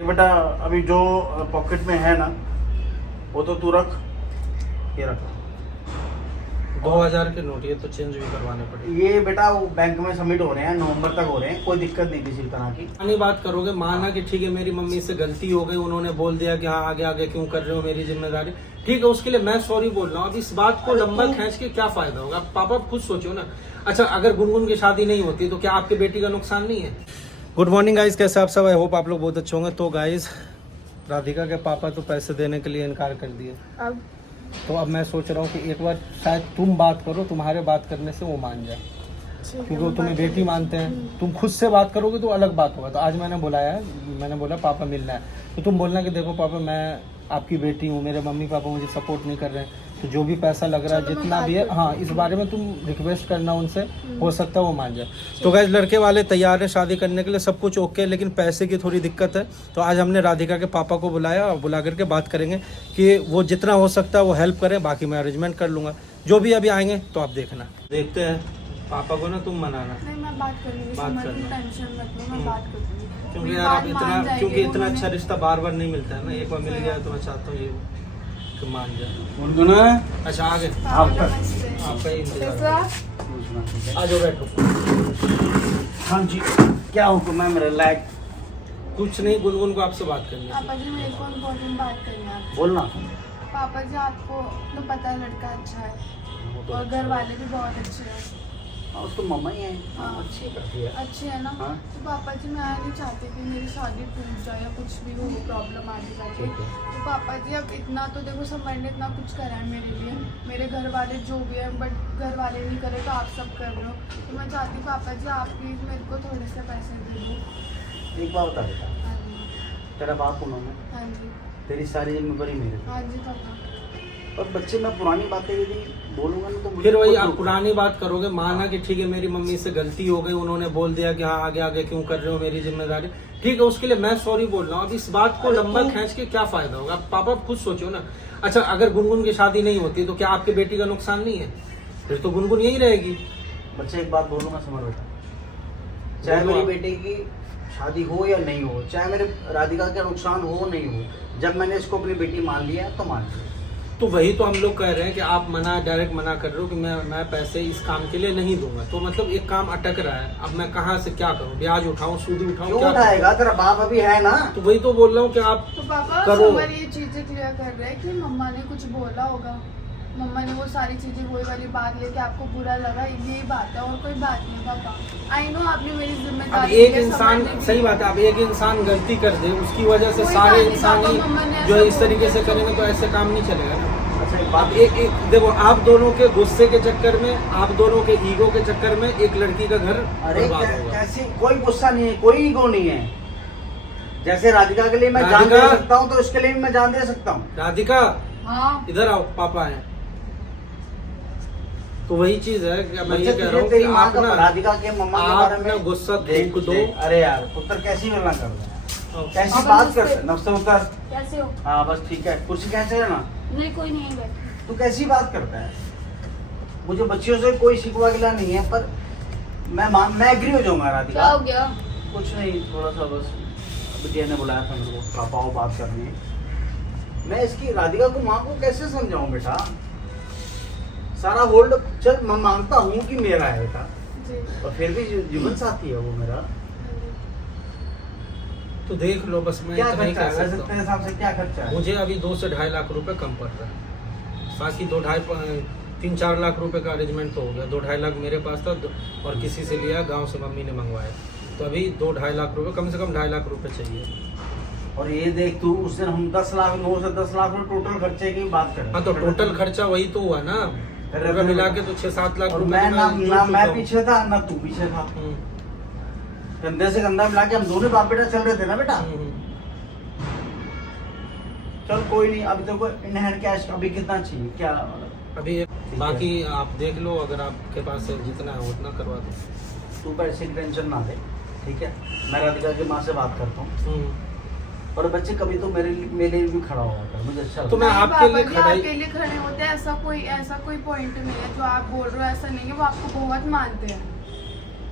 बेटा अभी जो पॉकेट में है ना वो तो तू रख, ये रख। 2000 के नोट ये तो चेंज भी करवाने पड़ेंगे। ये बेटा वो बैंक में सबमिट हो रहे हैं, नवंबर तक हो रहे हैं, कोई दिक्कत नहीं किसी तरह की। नहीं बात करोगे, माना कि ठीक है मेरी मम्मी से गलती हो गई, उन्होंने बोल दिया कि हाँ आगे आगे क्यों कर रहे हो, मेरी जिम्मेदारी, ठीक है उसके लिए मैं सॉरी बोल रहा हूँ। अब इस बात को लंबा खींच के क्या फायदा होगा? पापा खुद सोचो ना। अच्छा अगर गुनगुन की शादी नहीं होती तो क्या आपकी बेटी का नुकसान नहीं है? गुड मॉर्निंग गाइज, कैसे आप सब? आई होप आप लोग बहुत अच्छे होंगे। तो गाइज राधिका के पापा तो पैसे देने के लिए इनकार कर दिए। अब मैं सोच रहा हूँ कि एक बार शायद तुम बात करो, तुम्हारे बात करने से वो मान जाए, क्योंकि वो तुम्हें बेटी मानते हैं। तुम खुद से बात करोगे तो अलग बात होगा। तो आज मैंने बुलाया है, मैंने बोला पापा मिलना है, तो तुम बोलना कि देखो पापा मैं आपकी बेटी हूँ, मेरे मम्मी पापा मुझे सपोर्ट नहीं कर रहे हैं, तो जो भी पैसा लग रहा है जितना भी है, हाँ इस बारे में तुम रिक्वेस्ट करना उनसे, हो सकता है वो मान जाए। तो गाइस लड़के वाले तैयार है शादी करने के लिए, सब कुछ ओके, लेकिन पैसे की थोड़ी दिक्कत है। तो आज हमने राधिका के पापा को बुलाया और बुला करके बात करेंगे कि वो जितना हो सकता है वो हेल्प करें, बाकी मैं अरेंजमेंट कर लूँगा। जो भी अभी आएंगे तो आप देखना। देखते हैं पापा को ना, तुम मनाना। नहीं मैं बात करूंगी, बात करना, टेंशन मत लो, मैं बात करूंगी। क्योंकि यार आप इतना, क्योंकि इतना अच्छा रिश्ता बार बार नहीं मिलता है ना, एक बार मिल गया तो मैं चाहता हूँ ये कि मान जाए। गुनगुना अच्छा आ गए, आपका ही इंतजार। आ जाओ बैठो। हाँ जी, क्या हुक्म है मेरे लायक? कुछ नहीं, गुनगुन को आपसे बात करनी है। पापा जी मेरे को इम्पोर्टेंट बात करनी है आपसे। बोलना। पापा जी आपको तो पता है लड़का अच्छा है और घर वाले भी बहुत अच्छे हैं। उसको मम्मा ही है, हाँ। अच्छी करती है। अच्छे है ना? हाँ। तो पापा जी मैं नहीं चाहती कि मेरी शादी टूट जाए या कुछ भी हो प्रॉब्लम आगे जाके। ठीक है। तो पापा जी अब इतना तो देखो समर ने इतना कुछ करा है मेरे लिए, मेरे घर वाले जो भी है, बट घर वाले नहीं करे तो आप सब कर रहे हो। तो मैं चाहती हूँ पापा जी आप प्लीज़ मेरे को थोड़े से पैसे दे दो। एक बात बता बेटा, हाँ जी। तेरा बाप हूँ मैं, हाँ जी। तेरी सारी जिम्मेदारी मेरे पे। हाँ जी पापा। और बच्चे मैं पुरानी बातें यदि बोलूंगा ना तो मुझे फिर वही खुद आप दुख पुरानी बात करोगे। माना कि ठीक है मेरी मम्मी से गलती हो गई, उन्होंने बोल दिया कि हाँ आगे आगे क्यों कर रहे हो, मेरी जिम्मेदारी, ठीक है उसके लिए मैं सॉरी बोल रहा हूँ। अब इस बात को लंबा खींच के क्या फायदा होगा? पापा खुद सोचो ना। अच्छा अगर गुनगुन की शादी नहीं होती तो क्या आपकी बेटी का नुकसान नहीं है? फिर तो गुनगुन यही रहेगी। बच्चे एक बात बोलूंगा समझ बेटा, चाहे मेरी बेटे की शादी हो या नहीं हो, चाहे मेरे राधिका का नुकसान हो नहीं हो, जब मैंने इसको अपनी बेटी मान लिया तो मान लिया। तो वही तो हम लोग कह रहे हैं कि आप डायरेक्ट मना कर रहे हो कि मैं पैसे इस काम के लिए नहीं दूंगा। तो मतलब एक काम अटक रहा है, अब मैं कहाँ से क्या करूँ? ब्याज उठाऊं, सूद उठाऊं, क्यों क्या उठाएगा? तेरा बाप अभी है ना। तो वही तो बोल रहा हूँ कि आप तो पापा करो। समर ये चीजें क्लियर कर रहे हैं कि मम्मा ने कुछ बोला होगा, मम्मा ने वो सारी चीजें वही वाली बात लेके आपको बुरा लगा, यही बात है और कोई बात नहीं पापा। आई नो आपने मेरी अब जिम्मेदारी एक ली है, इंसान, समर ने सही भी। बात है, अब एक इंसान गलती कर दे उसकी वजह से कोई सारे बात नहीं, इंसान पापा, मम्मा ने ही जो ऐसा इस तरीके बोल से दिया। करेंगे तो ऐसे काम नहीं चलेगा ना। अच्छा एक अब बात, एक देखो, आप दोनों के गुस्से के चक्कर में, आप दोनों के ईगो के चक्कर में एक लड़की का घर अरे बर्बाद होगा। कैसी, कोई गुस्सा नहीं है, कोई ईगो नहीं है। जैसे राधिका के लिए मैं जान दे राधिका- सकता हूँ तो इसके लिए भी मैं जान दे सकता हूँ। राधिका हाँ इधर आओ, पापा है। तो वही चीज है कि मैं ये कह रहा हूँ तेरी कि माँ आप का, ना, राधिका के मम्मा के आप बारे ना में गुस्सा देख थूक दो। अरे यार पुत्र कैसी गल्ला कर रहा है, कैसी अब बात नमस्ते। करता है? नमस्ते उतर। कैसे हो? हाँ बस ठीक है, कुर्सी कैसे है ना। नहीं कोई नहीं बैठा। तू कैसी बात करता है? मुझे बच्चियों से कोई शिकवा गिला नहीं है, पर मैं एग्री हो जाऊंगा राधिका। क्या हो गया? कुछ नहीं, थोड़ा सा बस बिटिया ने बुलाया था मेरे को, पापा को बात करनी है। मैं इसकी राधिका को, माँ को कैसे समझाऊं बेटा? सारा होल्ड, चल मैं मानता हूँ कि मेरा है बेटा, जी। और फिर भी जीवन साथी है वो मेरा। तो देख लो, बस मैं क्या इतना ही खर्चा कह है वैसे सकता तेरे हूँ। हिसाब से, क्या खर्चा है? मुझे अभी 2 से 2.5 लाख रुपए कम पड़ रहा है, बाकी 3-4 लाख रुपए का अरेंजमेंट तो हो गया। 2-2.5 लाख मेरे पास था और किसी से लिया, गांव से मम्मी ने मंगवाया। तो अभी 2-2.5 लाख रुपए, कम से कम 2.5 लाख रुपए चाहिए। और ये देख तू, उस दिन हम 10 लाख, 9 से 10 लाख में टोटल खर्चे की बात करें। हाँ तो टोटल खर्चा वही तो हुआ ना, पूरा मिला के तो 6-7 लाख और रुपए मैं तो ना जोड़ मैं चुका हूँ। पीछे था ना तू पीछे था, हम्म, कंधे से कंधा मिला के हम दोनों बाप बेटा चल रहे थे ना बेटा। हम्म। चल कोई नहीं, अभी तेरे को इन हैंड कैश अभी कितना चाहिए क्या? अभी है। बाकी आप देख लो, अगर आपके पास है जितना है उतना करवा दो। तू पैसे की टेंशन ना ले, ठीक है? मैं राधिका की माँ से बात करता हूँ, और बच्चे कभी तो मेरे लिए भी खड़ा हुआ था, मुझे अच्छा तो लगता मैं है। आपके लिए पापा जी, खड़ा ही- आपके लिए खड़े होते हैं, ऐसा कोई पॉइंट नहीं है जो आप बोल रहे हो, ऐसा नहीं है, वो आपको बहुत मानते हैं।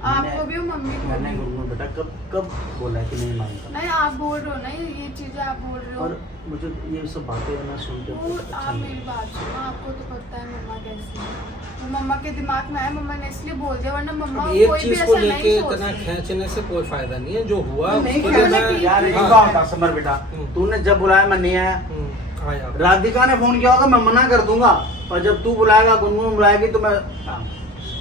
आपको भी और मम्मी को मैंने भी। गुनगुन बेटा कब कब बोला है कि नहीं मानता? नहीं आप बोल रहे हो ना ये चीजें आप बोल रहे हो। और मुझे ये सब बातें ना सुन के वो अच्छा आप नहीं मेरी लगता। बात सुनो, आपको तो पता है मम्मा कैसी है। वो मम्मा के दिमाग में आया, मम्मा ने इसलिए बोल दिया, वरना मम्मा अब एक कोई भी चीज को ऐसा लेके नहीं इतना सोचती। खींचने से कोई फायदा नहीं है, जो हुआ नहीं उसके लिए कहना मैं कि यार एक हाँ, बात बता समर बेटा, हम्म। तूने जब बुलाया मैं नहीं आया। आया। राधिका ने फोन किया होगा मैं मना कर दूंगा, पर जब तू बुलाएगा गुनगुन बुलाएगी तो मैं हाँ।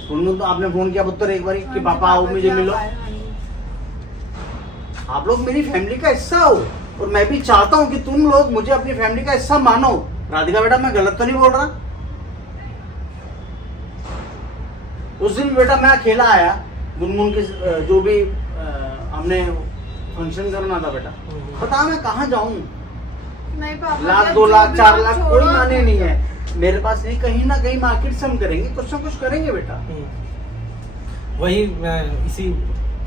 गुनगुन तो आपने फोन किया पुत्र एक बार हाँ कि जी, पापा आओ मुझे जी, मिलो। आप आए, हाँ जी। आप लोग मेरी फैमिली का हिस्सा हो और मैं भी चाहता हूँ कि तुम लोग मुझे अपनी फैमिली का हिस्सा मानो। राधिका बेटा मैं गलत तो नहीं बोल रहा? उस दिन बेटा मैं अकेला आया, गुनगुन के जो भी हमने फंक्शन करना था बेटा, बता मैं कहाँ जाऊँ? नहीं पापा लाख जब 2 जो लाख भी 4 हो, लाख छोड़ो कोई आप। माने नहीं है मेरे पास, नहीं कहीं ना कहीं मार्केट से हम करेंगे, कुछ ना कुछ करेंगे बेटा। वही मैं इसी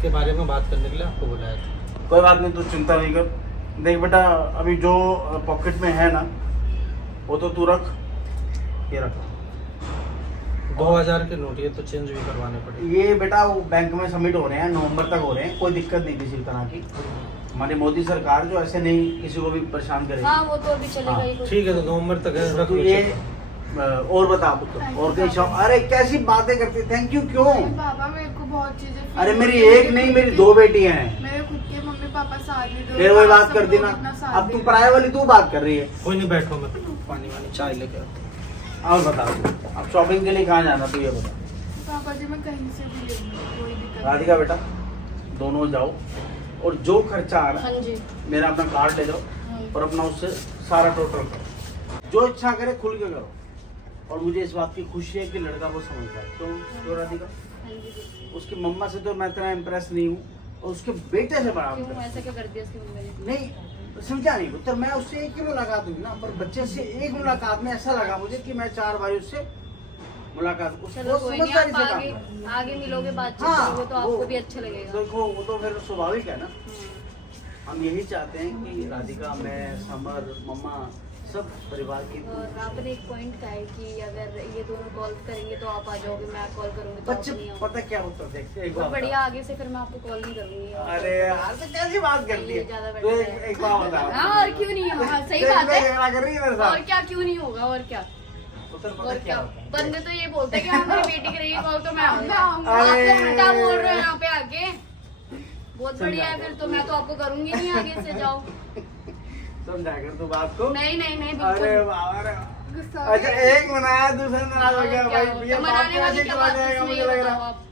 के बारे में बात करने के लिए आपको बुलाया था। कोई बात नहीं, तू चिंता नहीं कर। देख बेटा अभी जो पॉकेट में है ना वो तो तू रख, ये रख। 2000 के नोट ये तो चेंज भी करवाने पड़ेंगे। ये बेटा वो बैंक में सबमिट हो रहे हैं, नवंबर तक हो रहे हैं, कोई दिक्कत नहीं किसी तरह की। हमारी मोदी सरकार जो ऐसे नहीं किसी को भी परेशान करेगी। हाँ वो तो अभी चलेगा हाँ, ही कुछ। ठीक है तो नवंबर तक है, रख तो लो ये चेक। और बता पुत्र, और कहीं शॉप? अरे कैसी बातें करती, थैंक यू क्यों? नहीं पापा मेरे को बहुत चीजें feel अरे मेरी होती है, एक नहीं मेरी 2 बेटियां हैं। मेरे खुद के मम्मी पापा साथ नहीं दे फिर रहे, वही आप बात सब कर दी लोग ना, इतना साथ अब दे तू रहे। पराये वाली तू बात कर रही है। कोई नहीं, बैठो मैं पानी वानी चाय लेके आता हूँ। और बता तू, अब शॉपिंग के लिए कहाँ जाना तू ये बता। पापा जी मैं कहीं से भी ले लूंगी, कोई दिक्कत राधिका बेटा दोनों जाओ और जो खर्चा आ रहा हाँ है जी। मेरा अपना कार्ड ले जाओ हाँ। और अपना उससे सारा टोटल करो, जो इच्छा करे खुल के करो। और मुझे इस बात की खुशी है कि लड़का वो समझता है। तो राधिका हाँ जी। उसकी मम्मा से तो मैं इतना इम्प्रेस नहीं हूँ, और उसके बेटे से बड़ा क्यों impress ऐसा क्या कर दिया उसकी मम्मी ने? हूँ। नहीं समझा नहीं पुत्र, मैं उससे एक ही मुलाकात हुई ना, पर बच्चे से एक मुलाकात में ऐसा लगा मुझे कि मैं 4 बार उससे मुलाकात, चलो उसको कोई नहीं, समझदारी आप से काम आगे करो। आगे मिलोगे बातचीत हाँ, करोगे तो वो- आपको भी अच्छा लगेगा। देखो वो तो फिर स्वाभाविक है ना। हम्म। हम यही चाहते हैं कि राधिका, मैं, समर, मम्मा सब परिवार की और आपने एक पॉइंट कहा है कि अगर ये दोनों कॉल करेंगे तो आप आ जाओगे, मैं कॉल करूंगी तो आप बच्चे नहीं आओगे। पता क्या होता है, देखते एक बहुत बार बढ़िया, आगे से फिर मैं आपको कॉल नहीं करूंगी। अरे यार तो कैसी बात करती है, ज्यादा तो better है। एक बात बता। हाँ, और क्यों नहीं होगा? सही देख, बात है। झगड़ा कर रही है मेरे साथ। और क्या, क्यों नहीं होगा? और क्या पुत्र, पता और क्या क्या होता है? बंदे तो ये बोलते हैं कि हाँ मेरी बेटी करेगी कॉल तो मैं आऊंगा। अरे। आप तो उल्टा बोल रहे हो यहाँ पे आके। बहुत समझा बढ़िया है, फिर तो मैं तो आपको करूंगी नहीं आगे से, जाओ। समझा कर तू बात को। नहीं नहीं नहीं अरे बिल्कुल। बाबा रे। गुस्सा हो अच्छा गया? एक मनाया दूसरा नाराज हो गया क्या भाई, होता ये है? बात मनाने वाली कैसे क्या चला बात जाएगा है, मुझे ये लग बताओ रहा आप।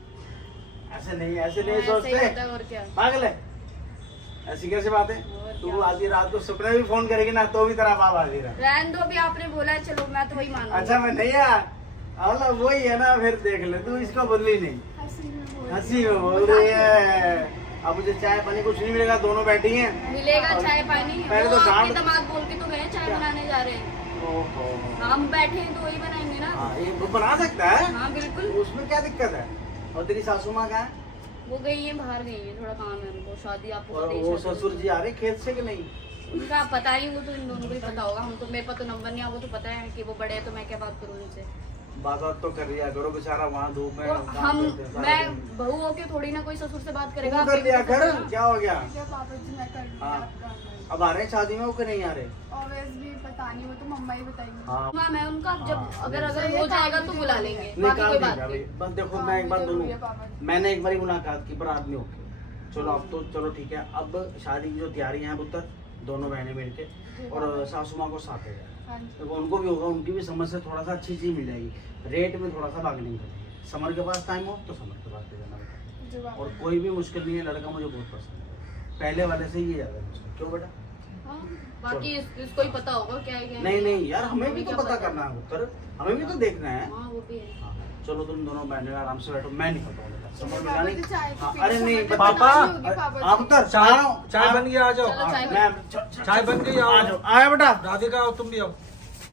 ऐसे नहीं हाँ, सोचते ऐसे ही होता है, और क्या। पागल है, ऐसी कैसी बात है? और तू क्या। आधी रात को सपने भी फोन करेगी ना तो भी तेरा बाप आधी रात। रहने दो, अभी आपने बोला है, चलो मैं तो वही मान अच्छा मैं नहीं यार, अल्लाह वही है ना, फिर देख ले तू, इसका बदली नहीं। हंसी में बोल हंसी में बोल रही है। अब मुझे चाय पानी कुछ नहीं मिलेगा, दोनों बैठी हैं। मिलेगा चाय पानी। पहले वो तो आपके डांट- दामाद बोल के तो गए चाय बनाने जा रहे हैं। ओहो। हम बैठे हैं तो वही बनाएंगे ना। हाँ ये वो बना सकता है, हाँ बिल्कुल। उसमें क्या दिक्कत है? और तेरी सासू माँ कहाँ है? वो गई है, बाहर गई है, थोड़ा काम है उनको, शादी आपको और पता ही वो है, शादी ससुर जी आ रहे खेत से कि नहीं? उनका पता ही, वो तो इन दोनों को ही पता होगा, हमको मेरे पास तो नंबर नहीं है, वो तो पता है कि वो बड़े हैं तो मैं क्या बात करूँ उनसे। बात तो कर लिया करो, बेचारा वहाँ धूप में तो काम हम करते हैं सारा मैं दिन। बहू होके थोड़ी ना कोई ससुर से बात करेगा। तू आप कर भी लिया तो कर, करो ना। क्या हो गया? क्या पापा जी मैं कर लूंगी हाँ। आपका काम। अब आ रहे हैं शादी में हो कि नहीं आ रहे? ऑब्वियसली पता नहीं, वो तो मम्मा ही बताएंगी। हाँ हाँ मैं उनका जब हाँ, अगर नहीं, अगर सही हो है, जाएगा काम तो भी बुला जरूरी लेंगे, है। बाकी कोई निकाल बात देगा भाई। नहीं। बस देखो काम मैं एक भी बात जरूरी बोलूँ, है पापा जी। मैंने एक बार मुलाकात की पर आदमी होके, चलो अब तो चलो ठीक है। अब शादी की जो तैयारी है पुत्र, दोनों बहनें मिलके और सासू माँ को साथ ले जाए, हाँ जी। तो उनको भी होगा, उनकी भी समझ से थोड़ा सा अच्छी चीज मिल जाएगी। रेट में थोड़ा सा बार्गेनिंग करेंगे। समर के पास टाइम हो तो समर के पास ले जाना बेटा। जो बात और कोई भी मुश्किल नहीं है, लड़का मुझे बहुत पसंद है, पहले वाले से ये ज्यादा मुश्किल। क्यों बेटा? हाँ, बाकी इसको ही पता होगा क्या है क्या नहीं नहीं यार, हमें भी तो क्या पता करना है पुत्र, हमें भी तो देखना है। हाँ वो भी है। हाँ, चलो तुम दोनों बहनें आराम से बैठो, मैं निकलता हूँ बेटा। समर पापा मिला जी चाय तो हाँ, पी अरे लो, नहीं समझ में पापा, बनानी होगी पापा जी। आप उतर, चाय आ रहा हूँ। चाय बन गई, आ जाओ। चलो, चाय मैं चाय बन गई, आओ। आ जाओ, आया बेटा। राधिका आओ, तुम भी आओ।